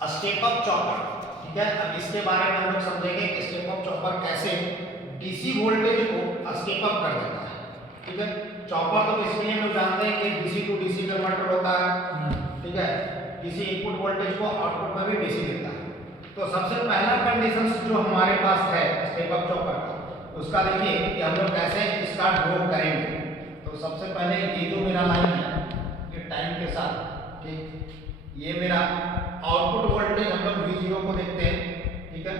Step up chopper, ठीक है। अब इसके बारे में हम लोग समझेंगे कि स्टेप अप चॉपर कैसे डीसी वोल्टेज को स्टेप अप कर देता है, ठीक है। चॉपर तो इसलिए हम लोग जानते हैं कि डीसी टू डीसी कन्वर्टर होता है, ठीक है। किसी इनपुट वोल्टेज को आउटपुट में भी डीसी देता है। तो सबसे पहला कंडीशन जो हमारे पास है स्टेप अप चॉपर का, उसका देखिए कि हम लोग कैसे इसका ड्रॉ करेंगे। तो सबसे पहले ये जो मेरा लाइन है ये टाइम के साथ, ठीक, ये मेरा आउटपुट वोल्टेज हम लोग V0 को देखते हैं, ठीक है।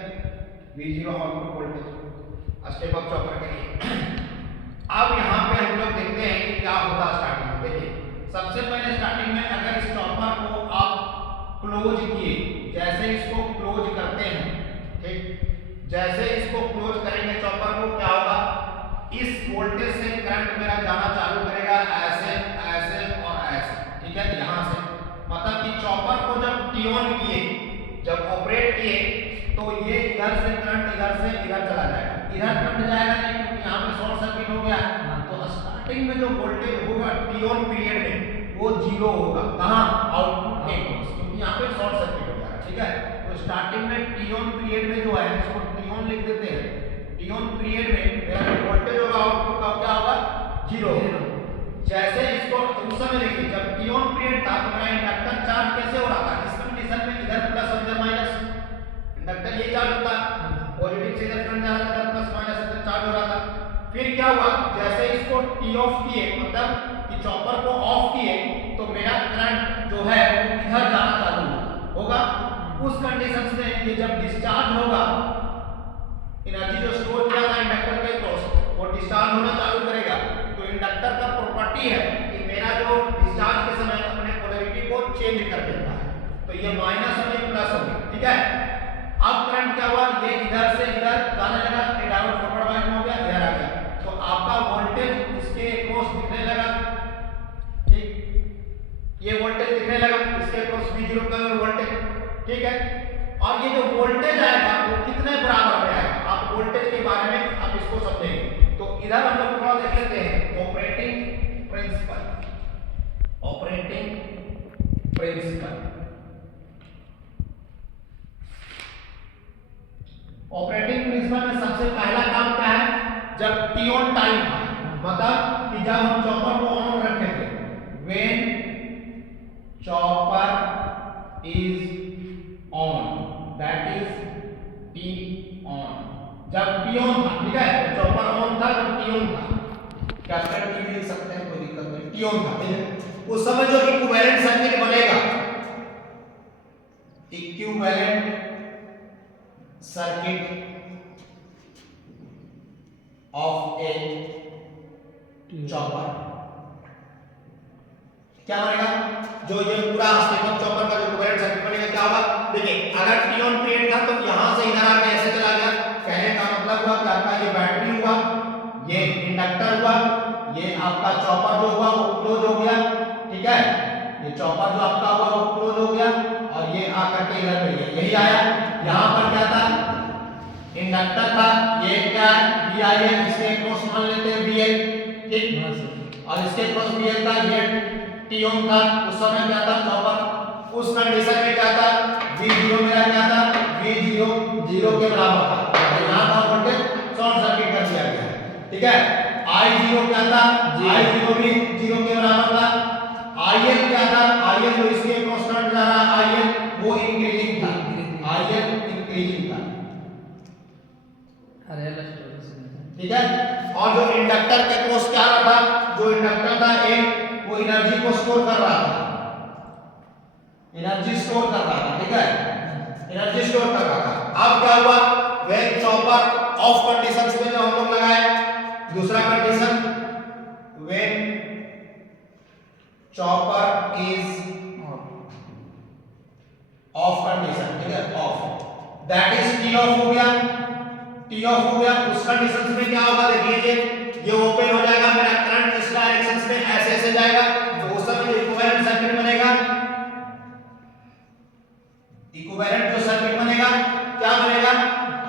V0 output voltage step up chopper के लिए। अब यहाँ पे हम लोग देखते हैं कि क्या होता है स्टार्टिंग में। देखिए सबसे पहले स्टार्टिंग में अगर इस चॉपर को आप क्लोज किए, जैसे इसको क्लोज करते हैं, ठीक, जैसे इसको क्लोज करेंगे चॉपर को, क्या होगा, इस वोल्टेज से करंट मेरा जाना चालू करेगा ऐसे ऐसे और ऐसे, ठीक है। यहाँ से मतलब कि चॉपर को जब ट्यून किए, जब ऑपरेट किए, तो ये इधर से करंट इधर से इधर चला जाएगा, इधर कट जाएगा नहीं क्योंकि यहाँ पे शॉर्ट सर्किट हो गया। तो स्टार्टिंग में जो वोल्टेज होगा ट्यून पीरियड में वो जीरो होगा, कहाँ, आउटपुट के क्रॉस, क्योंकि यहाँ पे शॉर्ट सर्किट हो जाएगा, ठीक है। तो स्टार्टिंग में ट्यून पीरियड में जो है इसको ट्यून लिख देते हैं। ट्यून पीरियड में मेरा जो वोल्टेज होगा आउटपुट का क्या होगा, जीरो। जैसे इसको उस समय देखिए जब ट्यून पीरियड था तो मेरा इंडक्टर चार्ज कैसे हो रहा था, इस कंडीशन में इधर प्लस और इधर माइनस, इंडक्टर ये चार्ज होता है, पॉजिटिव से इधर करंट जा रहा था, प्लस माइनस इधर चार्ज हो रहा था। फिर क्या हुआ, जैसे इसको टी ऑफ किए, मतलब कि चॉपर को ऑफ किए, तो मेरा करंट जो है वो इधर जाना चालू होगा। उस कंडीशन में ये जब डिस्चार्ज होगा, एनर्जी जो स्टोर किया था इंडक्टर के क्रॉस वो डिस्चार्ज होना चालू करेगा। तो इंडक्टर का प्रॉपर्टी है कि मेरा जो डिस्चार्ज के समय अपने पोलैरिटी को चेंज कर देता है, तो ये माइनस और ये प्लस हो गया, ठीक है। अब करंट क्या हुआ, ये इधर से इधर जाने लगा, ये डायोड फॉरवर्ड बायस हो गया, इधर आ गया, तो आपका वोल्टेज इसके क्रॉस दिखने लगा, ठीक, ये वोल्टेज दिखने लगा, इसके क्रॉस V0 का वोल्टेज, ठीक है। और ये जो वोल्टेज आएगा वो कितने बराबर में आएगा, आप वोल्टेज के बारे में आप इसको समझेंगे। तो इधर हम लोग थोड़ा देख लेते हैं operating principle. Operating principle, operating principle में सबसे पहला काम क्या है, जब टी ऑन टाइम था, मतलब कि जब हम चॉपर को ऑन रखे थे, when chopper is on, that is T on, जब टी ऑन था, ठीक है, चॉपर ऑन था जब टी ऑन था, कैपिटल टी लिख सकते हैं, कोई दिक्कत नहीं, टी ऑन था, ठीक है। उस समय जो इक्विवेलेंट सर्किट बनेगा, equivalent circuit of A chopper क्या बनेगा, जो ये पूरा स्टेप अप चॉपर का जो इक्विवेलेंट सर्किट बनेगा क्या होगा, देखिए अगर टी ऑन पीरियड था तो यहां से इधर आके ऐसे चला गया, कहने का मतलब हुआ कि आपका ये बैटरी हुआ, ये इंडक्टर हुआ, ये आपका चॉपर जो हुआ वो क्लोज हो गया, ठीक है। ये चॉपर जो आपका हुआ वो क्लोज हो गया और ये आकर के इधर पे यही आया। यहाँ पर क्या था, इंडक्टर था, ये क्या है, VI है, इसके क्रॉस मान लेते हैं VL, ठीक, और इसके क्रॉस VL था, ये टी ऑन था, उस समय क्या था चॉपर, उस कंडीशन में क्या था, V0 मेरा क्या था, V0 0 के बराबर था, तो यहाँ का वोल्टेज शॉर्ट सर्किट कर दिया गया, ठीक है। I0 क्या था, I0 भी 0 के बराबर था, IL क्या था, IL जो इसके क्रॉस करंट जा रहा है IL वो इंक्रीजिंग था, IL इंक्रीजिंग था, ठीक है। और जो इंडक्टर के क्रॉस क्या रहा था, जो इंडक्टर था एक वो एनर्जी को स्टोर कर रहा था, एनर्जी स्टोर कर रहा था, ठीक है, एनर्जी स्टोर कर रहा था। अब क्या हुआ, व्हेन चॉपर ऑफ कंडीशंस में जो हम लोग लगाए, दूसरा condition when chopper is of condition, ठीक है, of, that is T of हो गया, टी ऑफ हो गया। उस कंडीशन में क्या होगा, देखिए ये ओपन हो जाएगा, मेरा करंट इस डायरेक्शन में ऐसे ऐसे जाएगा, तो उस समय जो इक्विवेलेंट सर्किट बनेगा, इक्विवेलेंट जो सर्किट बनेगा क्या बनेगा,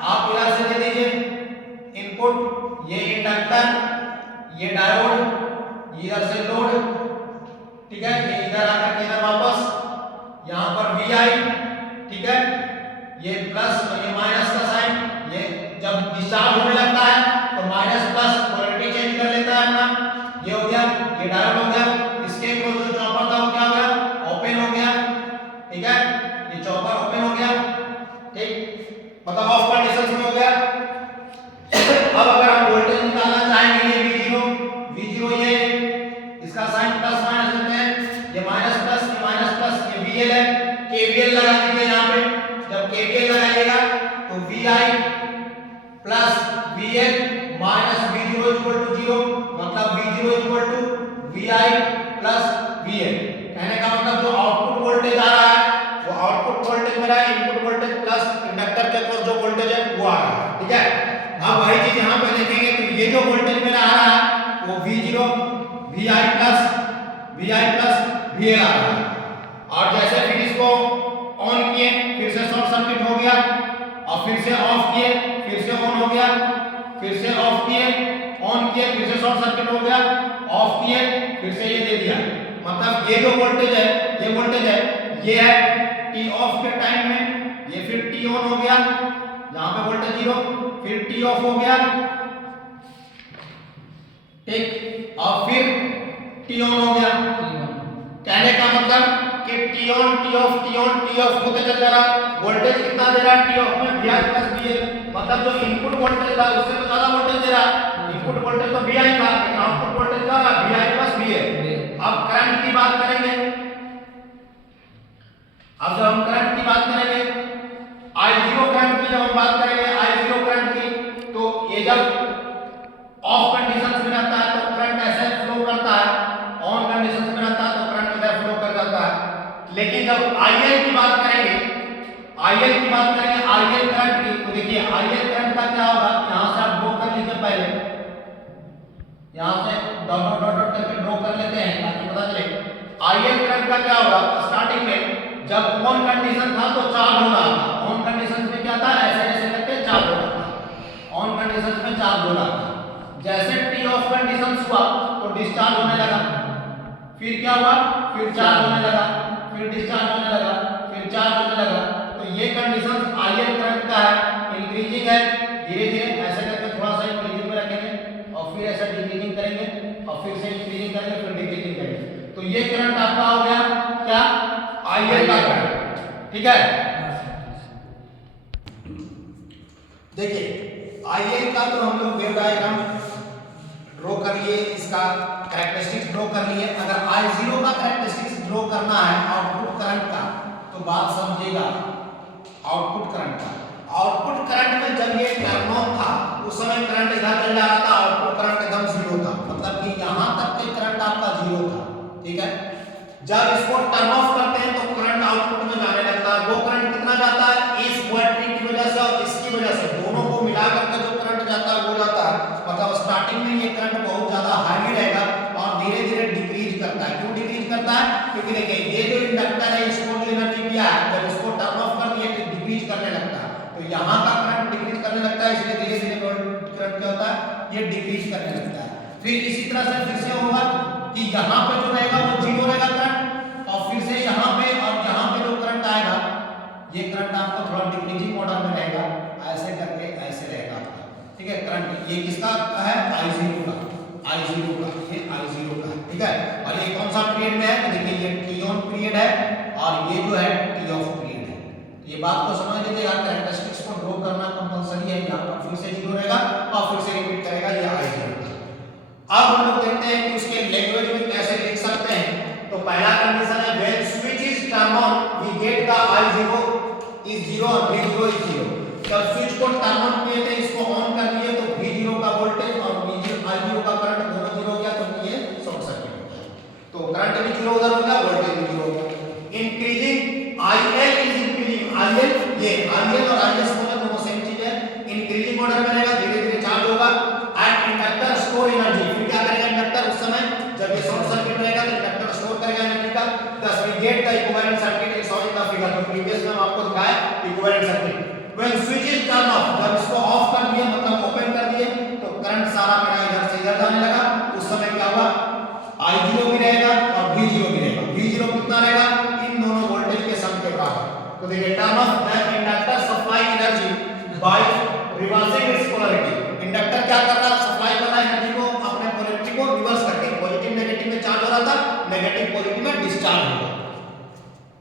आप इधर से ले लीजिए इनपुट, ये इंडक्टर, ये डायोड, इधर से लोड, ठीक है, ये इधर आकर के इधर वापस, यहां पर VI, ठीक है। ये प्लस और ये माइनस का साइन, ये जब डिस्चार्ज होने लगता है तो माइनस प्लस पोलैरिटी चेंज कर लेता है अपना। ये हो गया, ये डायोड हो गया, इसके इक्वल जो चॉपर था वो क्या हो गया, ओपन हो गया, ठीक है, ये चॉपर ओपन हो गया, ठीक, मतलब ऑफ कंडीशन में हो गया। अब अगर हम वोल्टेज निकालना चाहेंगे, ये V0 ये इसका साइन प्लस माइनस लेते हैं, ये माइनस प्लस, ये VL है, KVL लगा दीजिए यहाँ पे। जब KVL लगाइएगा तो VI plus VL minus V0 equal to 0, मतलब V0 equal to VI plus VL। कहने का मतलब जो आउटपुट वोल्टेज आ रहा है वो आउटपुट वोल्टेज मेरा इनपुट वोल्टेज प्लस इंडक्टर के अक्रॉस जो वोल्टेज है वो आ रहा है, ठीक है। अब वही चीज यहाँ पे देखेंगे तो ये जो वोल्टेज मेरा आ रहा है वो V0 VI प्लस VL आ रहा है। और जैसे फिर इसको ऑन किए फिर से शॉर्ट सर्किट हो गया, और फिर से ऑफ किए फिर से ऑन हो गया, फिर से ऑफ किए ऑन किए फिर से शॉर्ट सर्किट हो गया, ऑफ किए फिर से ये दे दिया। मतलब ये जो वोल्टेज है, ये वोल्टेज है, ये है टी ऑफ के टाइम में, ये फिर टी ऑन हो गया, यहाँ पे वोल्टेज 0, फिर टी ऑफ हो गया, ठीक, और फिर टी ऑन हो गया। कहने का मतलब कि टी ऑन टी ऑफ होते चल जा रहा, वोल्टेज कितना दे रहा है टी ऑफ में VI प्लस VL, मतलब जो इनपुट वोल्टेज था उससे तो ज्यादा वोल्टेज दे रहा। इनपुट वोल्टेज तो VI था, लेकिन आउटपुट वोल्टेज क्या रहा, VI प्लस VL। अब करंट की बात करेंगे, अब जब हम करंट की बात करेंगे, I0 करंट की जब हम बात करेंगे, I0 करंट की, तो ये जब ऑफ कंडीशंस में रहता है तो करंट ऐसे फ्लो करता है, ऑन कंडीशंस में रहता है तो करंट इधर फ्लो कर जाता है। लेकिन जब IL की बात करेंगे, IL करंट की, तो देखिए IL करंट का क्या होगा, यहां से आप ड्रॉ कर लीजिए, पहले यहां से डॉट डॉट डॉट डॉट करके ड्रॉ कर लेते हैं ताकि पता चले। IL करंट का क्या होगा, स्टार्टिंग में जब ऑन कंडीशन था तो चार्ज हो रहा था, ऑन कंडीशन में क्या था, ऐसे ऐसे करके चार्ज हो रहा था, ऑन कंडीशन में चार्ज हो रहा था। जैसे टी ऑफ कंडीशंस हुआ तो डिस्चार्ज होने लगा, फिर क्या हुआ, फिर चार्ज होने लगा, फिर डिस्चार्ज होने लगा, फिर चार्ज होने लगा। तो ये कंडीशंस IL करंट का है, इंक्रीजिंग है, धीरे धीरे ऐसे करके थोड़ा सा इंक्रीजिंग में रखेंगे और फिर ऐसे डिक्रीजिंग करेंगे और फिर से इंक्रीजिंग करेंगे, फिर डिक्रीजिंग करेंगे। तो ये करंट आपका हो गया क्या, IL का करंट, ठीक है। देखिए IL का तो हम लोग वेव डायग्राम ड्रॉ कर लिए, इसका कैरेक्टरिस्टिक्स ड्रॉ कर लिए। अगर I0 का कैरेक्टरिस्टिक्स ड्रॉ करना है आउटपुट करंट का, तो बात समझिएगा आउटपुट करंट का। आउटपुट करंट में जब ये टर्न ऑन था उस समय करंट इधर चल जा रहा था, आउटपुट करंट एकदम 0 था, मतलब कि यहां तक के करंट आपका 0 था, ठीक है। जब इसको टर्न ऑफ करते हैं तो करंट आउटपुट में जाने लगता है। वो करंट कितना जाता है, इस बैटरी की वजह से और इसकी वजह से, दोनों को मिलाकर के जो करंट जाता है वो जाता है। मतलब स्टार्टिंग में ये करंट बहुत ज्यादा हाई रहेगा और धीरे धीरे डिक्रीज करता है। क्यों डिक्रीज करता है, क्योंकि देखिए ये जो इंडक्टर है इसको जो एनर्जी दिया है, जब इसको टर्न ऑफ कर दिया तो डिक्रीज करने लगता है, तो यहाँ का करंट डिक्रीज करने लगता है, इसलिए धीरे धीरे करंट क्या होता है, ये डिक्रीज करने लगता है। फिर इसी तरह से फिर से होगा कि यहाँ पे जो रहेगा वो 0 रहेगा करंट, और फिर से यहाँ पे और यहाँ पे जो करंट आएगा, ये करंट आपका थोड़ा डिक्रीजिंग मॉडल में रहेगा, ऐसे करके ऐसे रहेगा आपका, ठीक है। करंट ये किसका है, I0 का, I0 का, ये I0 का, ठीक है। और ये कौन सा पीरियड में है, तो देखिए ये टी ऑन पीरियड है और ये जो है टी ऑफ पीरियड है। तो ये बात को समझ लीजिएगा, कैरेक्टरिस्टिक्स को ड्रॉ करना कंपलसरी है। यहाँ पर फिर से 0 रहेगा और फिर से रिपीट करेगा, ये I0 का। अब हम लोग देखते हैं कि उसके लैंग्वेज में कैसे लिख सकते हैं। तो पहला कंडीशन है when switch is turn on we get the I0 is 0 और V0 इज 0। जब स्विच को टर्न ऑन किए थे, इसको ऑन कर दिए, तो V0 का वोल्टेज और I0 का करंट दोनों 0 हो गया, तो ये शॉर्ट सर्किट हो गया। तो करंट भी 0 उधर हो गया, वोल्टेज भी 0 हो गया। Increasing IL is increasing, IL ये IL और IS दोनों सेम चीज है, इंक्रीजिंग ऑर्डर में रहेगा, धीरे धीरे चार्ज होगा। एंड इंडक्टर स्टोर एनर्जी, फिर क्या करेगा इंडक्टर उस समय जब ये शॉर्ट सर्किट रहेगा तो इंडक्टर स्टोर करेगा एनर्जी का। thus we get the equivalent circuit in showing the figure। तो प्रीवियस में आपको दिखाया equivalent circuit. When switch is turn off, जब इसको ऑफ कर दिया मतलब ओपन कर दिए, तो करंट सारा मेरा इधर से इधर जाने लगा। उस समय क्या हुआ, I0 भी रहेगा और V0 भी रहेगा। V0 कितना रहेगा, इन दोनों वोल्टेज के सम के बराबर, तो देखिए term of the inductor supply energy by reversing it's polarity. Inductor क्या कर रहा है, सप्लाई कर रहा है एनर्जी को अपने पोलैरिटी को रिवर्स करके, पॉजिटिव नेगेटिव में चार्ज हो रहा था, नेगेटिव पॉजिटिव में डिस्चार्ज हो रहा।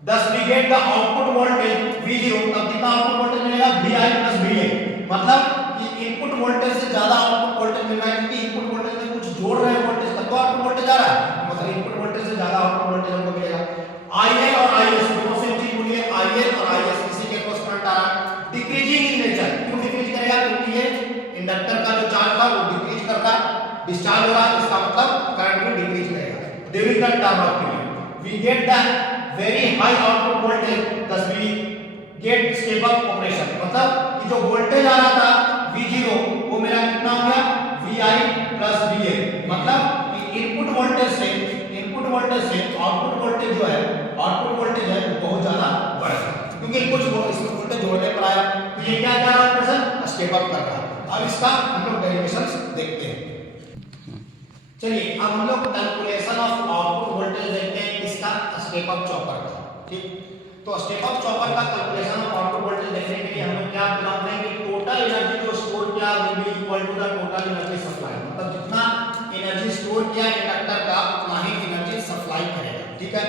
Thus we get the output voltage V0, तब कितना आउटपुट वोल्टेज मिलेगा VI plus VA, मतलब कि इनपुट वोल्टेज से ज्यादा आउटपुट वोल्टेज मिल रहा है, क्योंकि इनपुट वोल्टेज में कुछ जोड़ रहे हैं वोल्टेज तब तो आउटपुट वोल्टेज आ रहा है, मतलब इनपुट वोल्टेज से ज्यादा आउटपुट वोल्टेज हमको मिलेगा। IL और IS दोनों सेम चीज बोलिए, IL और IS इसी के क्रॉस करंट आ रहा है, डिक्रीजिंग इन नेचर। क्यों डिक्रीज करेगा, क्योंकि ये इंडक्टर का जो चार्ज था वो डिक्रीज कर रहा है, डिस्चार्ज हो रहा है, इसका मतलब करंट भी डिक्रीज करेगा। During the turn off period we get the very high output voltage, thus we get step up operation, मतलब कि जो वोल्टेज आ रहा था V0 वो मेरा कितना हो गया VI plus VA, मतलब कि इनपुट वोल्टेज से आउटपुट वोल्टेज जो है, आउटपुट वोल्टेज है वो बहुत ज्यादा बढ़ गया, क्योंकि कुछ इसमें वोल्टेज जोड़ने पर आया, तो ये क्या कर रहा है ऑपरेशन, स्टेप अप कर रहा है। अब इसका हम लोग डेरिवेशंस देखते हैं। चलिए अब हम लोग कैलकुलेशन ऑफ आउटपुट वोल्टेज देखते हैं किसका, स्टेप अप चॉपर का। ठीक, तो स्टेप अप चॉपर का कैलकुलेशन ऑफ आउटपुट वोल्टेज देखने के लिए हम लोग क्या बनाते हैं कि टोटल एनर्जी जो स्टोर किया will be equal to the total energy supply, मतलब जितना एनर्जी स्टोर किया इंडक्टर का उतना ही एनर्जी सप्लाई करेगा। ठीक है,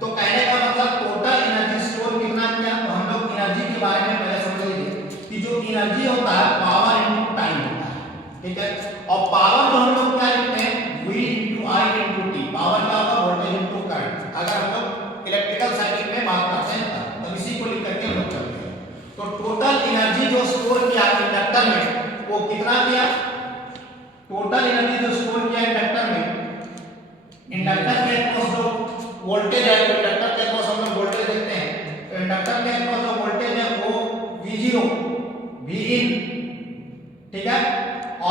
तो कहने का मतलब टोटल एनर्जी स्टोर कितना किया, तो हम लोग एनर्जी के बारे में पहले समझ लीजिए कि जो एनर्जी होता है पावर इनटू टाइम होता है। ठीक है, और पावर जो हम लोग क्या लिखते हैं V into I into T, power क्या होगा वोल्टेज इनटू करंट। अगर हम लोग इलेक्ट्रिकल सर्किट में बात करते हैं तब इसी को लिख करके हम लोग चलते हैं। तो टोटल एनर्जी जो स्टोर किया इंडक्टर में वो कितना किया, टोटल एनर्जी जो स्टोर किया इंडक्टर में, इंडक्टर के अक्रॉस जो वोल्टेज है, इंडक्टर के अक्रॉस हम लोग वोल्टेज देखते हैं, तो इंडक्टर के अक्रॉस जो वोल्टेज है वो V0 Vin, ठीक है,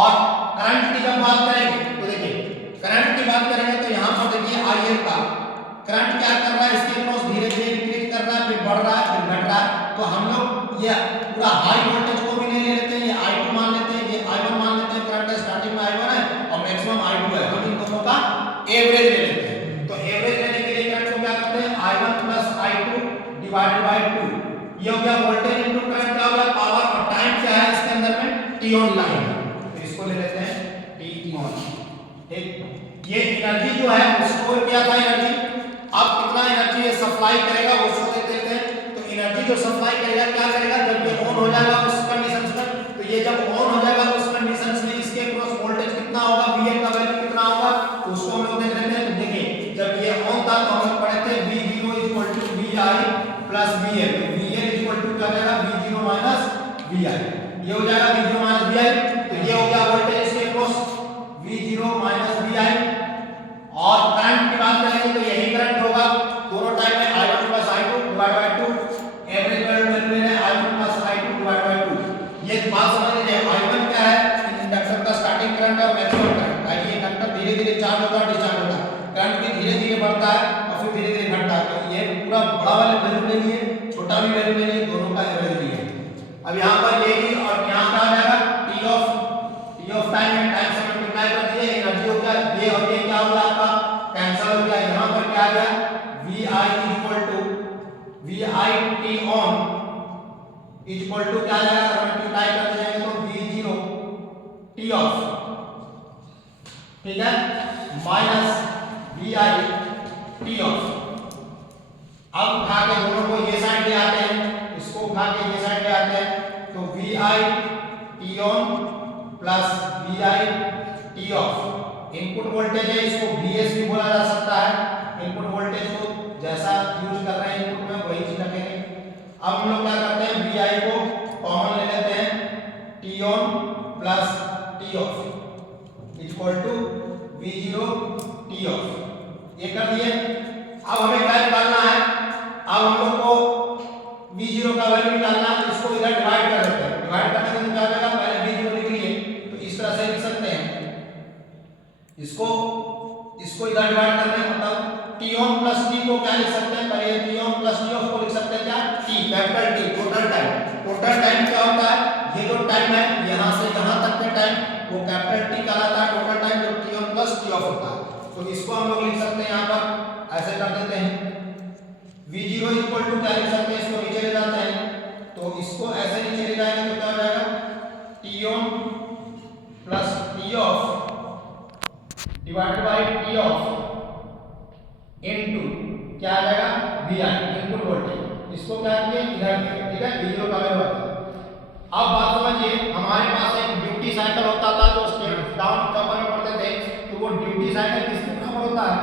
और करंट की जब बात करेंगे तो देखिए करंट की बात करेंगे तो यहाँ पर देखिए IL का करंट क्या कर रहा है, इसके क्रॉस धीरे धीरे इंक्रीज कर रहा है, फिर बढ़ रहा है, फिर घट रहा है। तो हम लोग ये पूरा हाई वोल्टेज को भी नहीं ले लेते हैं, ये I2 मान लेते हैं, ये I1 मान लेते हैं, करंट स्टार्टिंग में I1 है और मैक्सिमम I2 है, हम इन दोनों का एवरेज ले लेते हैं। तो एवरेज लेने के लिए करंट को क्या करते हैं I1 plus I2 divided by 2, ये हो गया वोल्टेज इनटू करंट, क्या हो गया पावर, और टाइम क्या है इसके अंदर में T ऑन लाइन, तो इसको ले लेते हैं T ऑन। ठीक, ये एनर्जी जो है स्टोर किया था एनर्जी, अब कितना एनर्जी ये सप्लाई करेगा वो उसको देख लेते हैं। तो एनर्जी जो सप्लाई करेगा क्या करेगा, जब ये ऑन हो जाएगा उस कंडीशंस में, तो ये जब ऑन हो जाएगा उस कंडीशंस में इसके क्रॉस वोल्टेज कितना होगा, VN का वैल्यू कितना होगा, तो उसको हम लोग देख लेते हैं। तो देखिए जब ये ऑन था तो हम लोग पढ़े थे V0 VI plus VN, तो VN क्या हो जाएगा V0 VI, ये हो जाएगा V0 VI, तो ये हो गया वोल्टेज इसके क्रॉस V0 VI। और करंट की बात करेंगे तो यही करंट होगा दोनों टाइम में I1 plus I2 divide by 2, average value ले रहे हैं I1 plus I2 divide by 2। ये बात समझ लीजिए I1 क्या है, इंडक्टर का स्टार्टिंग करंट और मैक्सिमम करंट, ताकि इंडक्टर धीरे धीरे चार्ज होता है डिस्चार्ज होता है, करंट भी धीरे धीरे बढ़ता है और फिर धीरे धीरे घटता है। तो ये पूरा बड़ा वाला वैल्यू ले लिए, छोटा भी वैल्यू ले लिए, दोनों का एवरेज लिए। अब यहाँ पर ये ही और यहाँ क्या आ जाएगा T of time and time से मल्टीप्लाई कर दिए, एनर्जी हो गया ये, और ये क्या हो गया आपका कैंसिल हो गया। यहाँ पर क्या आ गया VI equal to VI T on equal to क्या आ जाएगा, अगर मल्टीप्लाई करते जाएंगे तो V0 T ऑफ, ठीक है, माइनस VI T ऑफ। अब उठा के दोनों को ये साइड ले आते हैं, इसको उठा के ये साइड ले आते हैं, तो VI T on plus VI T of. Input voltage है, इसको VS भी बोला जा सकता है, इनपुट वोल्टेज को जैसा यूज कर रहे हैं इनपुट में वही चीज रखेंगे। अब हम लोग क्या करते हैं VI को कॉमन ले लेते हैं, T on plus T off equal to V0 T off, ये कर दिए। अब हमें क्या निकालना है, अब हम लोग को V0 का वैल्यू निकालना है, इसको इधर डिवाइड कर देते हैं, डिवाइड करने के बाद क्या होगा, पहले V0 लिख लिए तो इस तरह से लिख सकते हैं, इसको इधर डिवाइड करते हैं, मतलब T ऑन प्लस T को क्या लिख सकते हैं, पहले T on plus T of को लिख सकते हैं क्या, T capital T, total time. Total time क्या होता है, ये जो टाइम है यहाँ से यहाँ तक का टाइम वो कैपिटल T कहलाता है, टोटल टाइम जो T on plus T of होता है। तो इसको हम लोग लिख सकते हैं यहाँ पर ऐसे कर देते हैं, V0 इक्वल टू क्या लिख सकते हैं, इसको नीचे ले इसको क्या किए इधर किए, ठीक है, V0 का वैल्यू आता है। अब बात समझिए, हमारे पास एक ड्यूटी साइकिल होता था जो स्टेप डाउन चॉपर में पढ़ते थे, तो वो ड्यूटी साइकिल किसके बराबर होता है?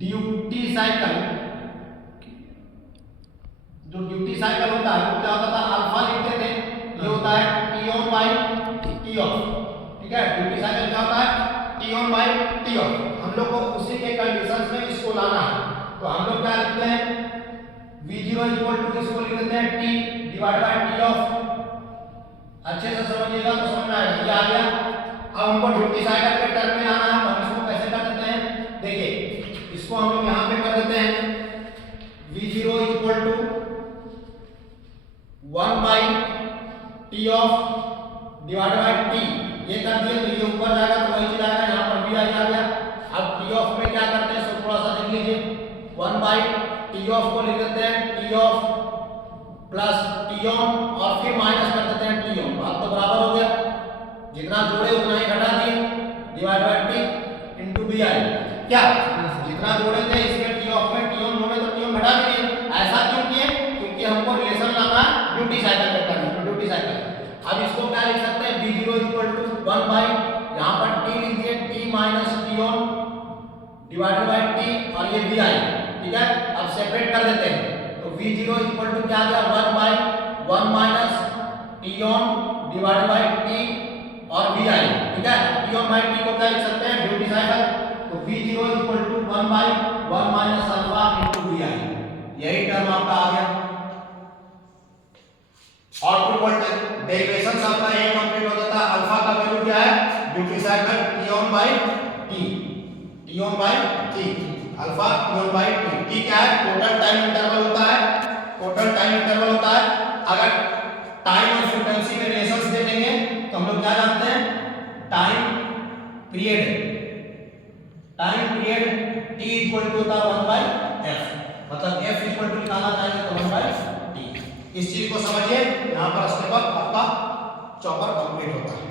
ड्यूटी साइकिल, जो ड्यूटी साइकिल होता है वो क्या होता था, अल्फा लिखते थे, ये होता है T on by T of, ठीक है। ड्यूटी साइकिल क्या होता है? T on by T of. हम लोग को उसी के कंडीशंस में इसको लाना है, तो हम लोग क्या लिखते हैं, V0 इक्वल टू इसको लिख देते हैं T divide by T of. अच्छे से समझिएगा तो समझ में आएगा, ये आ गया। अब हमको ड्यूटी साइकिल के टर्म में आना है, तो हम इसको कैसे कर देते हैं, देखिए इसको हम लोग यहाँ पे कर देते हैं V0 equal to 1 by T off divide by T, ये कर दिए तो ये ऊपर जाएगा तो वही चला जाएगा, यहाँ पर भी आ गया। अब T ऑफ में क्या करते हैं, सो थोड़ा सा देख लीजिए, 1 बाई T ऑफ को लिख देते हैं T of plus T on और फिर माइनस कर देते हैं T ऑन, बात तो बराबर हो गया, जितना जोड़े उतना ही घटा दिए, divide by T into Bi, क्या जितना जोड़े थे इसमें T ऑफ में T ऑन जोड़े तो T ऑन घटा दिए। ऐसा क्यों किए, क्योंकि हमको रिलेशन लाना है ड्यूटी साइकिल के टर्म में, ड्यूटी साइकिल। अब इसको क्या लिख सकते हैं, V0 इक्वल टू 1 बाई, यहाँ पर T लिख दिए T minus T on divided by T और ये Bi, ठीक है। अब सेपरेट कर देते हैं, तो V0 इक्वल टू क्या आ गया, 1 by 1 minus T on divided by T और Bi, ठीक है। T ऑन बाय T को क्या लिख सकते हैं, ड्यूटी साइकिल, तो V0 equal to 1 by 1 minus alpha into Bi, यही टर्म आपका आ गया। आउटपुट वोल्टेज डेरिवेशन सबका एक कंप्लीट हो जाता है। अल्फा का वैल्यू क्या है, duty cycle T on by T, T on by T, alpha T on by T। T क्या है, टोटल टाइम इंटरवल होता है, टोटल टाइम इंटरवल होता है। अगर टाइम और फ्रीक्वेंसी में रिलेशंस देखेंगे तो हम लोग क्या जानते हैं, time period T equal to होता है 1 बाय f, मतलब f इक्वल टू निकालना चाहिए तो 1 बाय t। इस चीज को समझिए, यहाँ पर स्टेप अप आपका चॉपर कंप्लीट होता है।